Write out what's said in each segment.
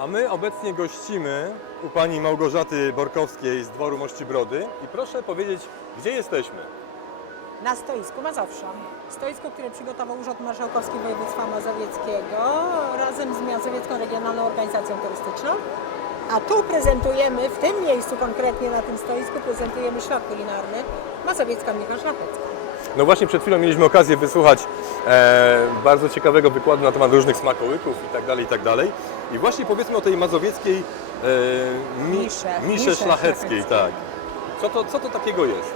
A my obecnie gościmy u pani Małgorzaty Borkowskiej z dworu Mości Brody i proszę powiedzieć, gdzie jesteśmy? Na stoisku Mazowsza. Stoisko, które przygotował Urząd Marszałkowski Województwa Mazowieckiego razem z Mazowiecką Regionalną Organizacją Turystyczną. A tu prezentujemy, w tym miejscu konkretnie na tym stoisku, prezentujemy szlak kulinarny Mazowiecka Micha Szlachecka. No właśnie przed chwilą mieliśmy okazję wysłuchać e, bardzo ciekawego wykładu na temat różnych smakołyków i tak dalej, i tak dalej. I właśnie powiedzmy o tej mazowieckiej e, mi, Misze. misze Misze szlacheckiej, szlacheckiej. tak. Co to, co to takiego jest?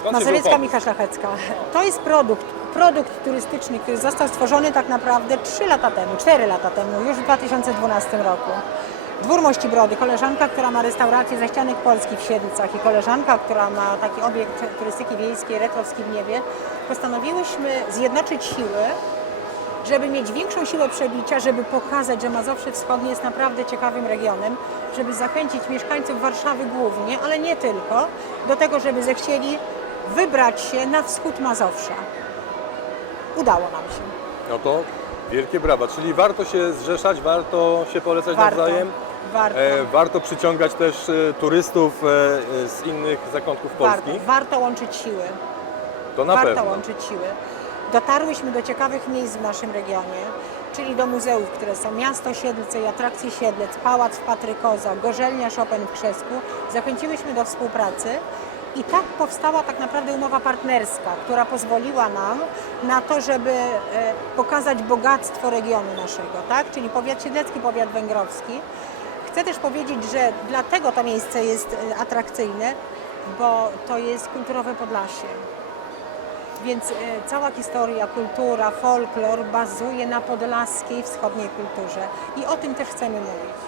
Skąd się Mazowiecka wziął Micha Szlachecka. To jest produkt, produkt turystyczny, który został stworzony tak naprawdę 3 lata temu, 4 lata temu, już w 2012 roku. Dwór Mości Brody, koleżanka, która ma restaurację ze ścianek Polski w Siedlcach i koleżanka, która ma taki obiekt turystyki wiejskiej, retro w Skibniewie, postanowiłyśmy zjednoczyć siły, żeby mieć większą siłę przebicia, żeby pokazać, że Mazowsze Wschodnie jest naprawdę ciekawym regionem, żeby zachęcić mieszkańców Warszawy głównie, ale nie tylko, do tego, żeby zechcieli wybrać się na wschód Mazowsza. Udało nam się. No to wielkie brawa, czyli warto się zrzeszać, warto się polecać Warto. nawzajem. Warto. E, warto przyciągać też e, turystów e, z innych zakątków Warto, Polski. warto łączyć siły. To na warto pewno. łączyć siły. Dotarłyśmy do ciekawych miejsc w naszym regionie, czyli do muzeów, które są Miasto Siedlce i Atrakcje Siedlec, Pałac w Patrykoza, Gorzelnia Chopin w Krzesku. Zachęciłyśmy do współpracy i tak powstała tak naprawdę umowa partnerska, która pozwoliła nam na to, żeby pokazać bogactwo regionu naszego, tak? czyli powiat siedlecki, powiat węgrowski. Chcę też powiedzieć, że dlatego to miejsce jest e, atrakcyjne, bo to jest kulturowe Podlasie. Więc e, cała historia, kultura, folklor bazuje na podlaskiej wschodniej kulturze i o tym też chcemy mówić.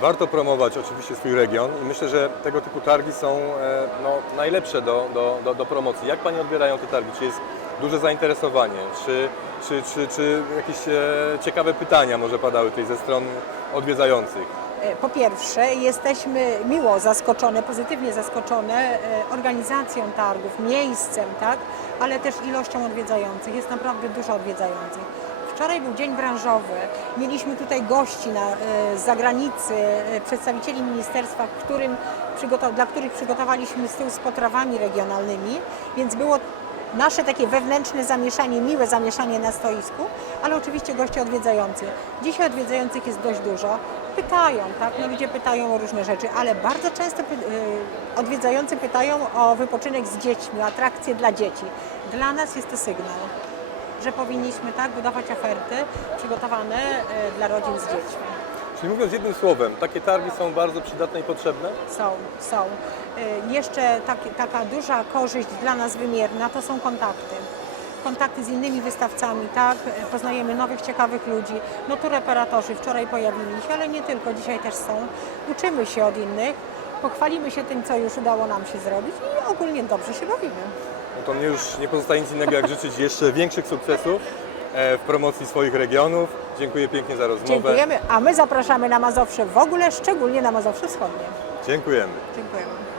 Warto promować oczywiście swój region i myślę, że tego typu targi są e, no, najlepsze do, do, do, do promocji. Jak Pani odbierają te targi? Czy jest duże zainteresowanie? Czy, czy, czy, czy jakieś ciekawe pytania może padały tutaj ze stron odwiedzających? E, Po pierwsze, jesteśmy miło zaskoczone, pozytywnie zaskoczone e, organizacją targów, miejscem, tak, ale też ilością odwiedzających. Jest naprawdę dużo odwiedzających. Wczoraj był dzień branżowy. Mieliśmy tutaj gości na, e, z zagranicy, przedstawicieli ministerstwa, którym dla których przygotowaliśmy stół z potrawami regionalnymi, więc było nasze takie wewnętrzne zamieszanie, miłe zamieszanie na stoisku, ale oczywiście goście odwiedzający. Dzisiaj odwiedzających jest dość dużo. Pytają, tak? No ludzie pytają o różne rzeczy, ale bardzo często y, odwiedzający pytają o wypoczynek z dziećmi, o atrakcje dla dzieci. Dla nas jest to sygnał, że powinniśmy tak budować oferty przygotowane y, dla rodzin z dziećmi. Czyli mówiąc jednym słowem, takie targi są bardzo przydatne i potrzebne? Są, są. Y, Jeszcze tak, taka duża korzyść dla nas wymierna to są kontakty. Kontakty z innymi wystawcami, tak? Poznajemy nowych, ciekawych ludzi. No tu reperatorzy wczoraj pojawili się, ale nie tylko, dzisiaj też są. Uczymy się od innych, pochwalimy się tym, co już udało nam się zrobić i ogólnie dobrze się bawimy. No to mnie już nie pozostaje nic innego, jak życzyć jeszcze większych sukcesów e, w promocji swoich regionów. Dziękuję pięknie za rozmowę. Dziękujemy, a my zapraszamy na Mazowsze w ogóle, szczególnie na Mazowsze Wschodnie. Dziękujemy. Dziękujemy.